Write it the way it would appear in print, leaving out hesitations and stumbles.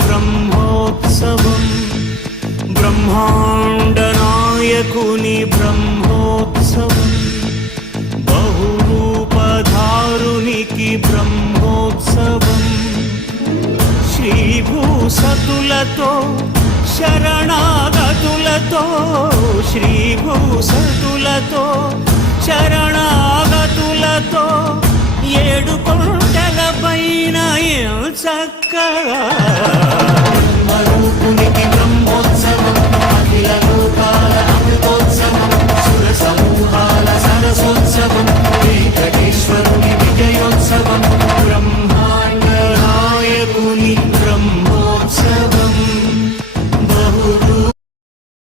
బ్రహ్మోత్సవం బ్రహ్మాండ నాయకుని బ్రహ్మోత్సవం బహురూపధారునికి బ్రహ్మోత్సవం శ్రీభూసతులతో శరణాగతులతో శ్రీభూసతులతో శరణాగతులతో 7 కొండల పైన చక్కగా బ్రహ్మరూపునికి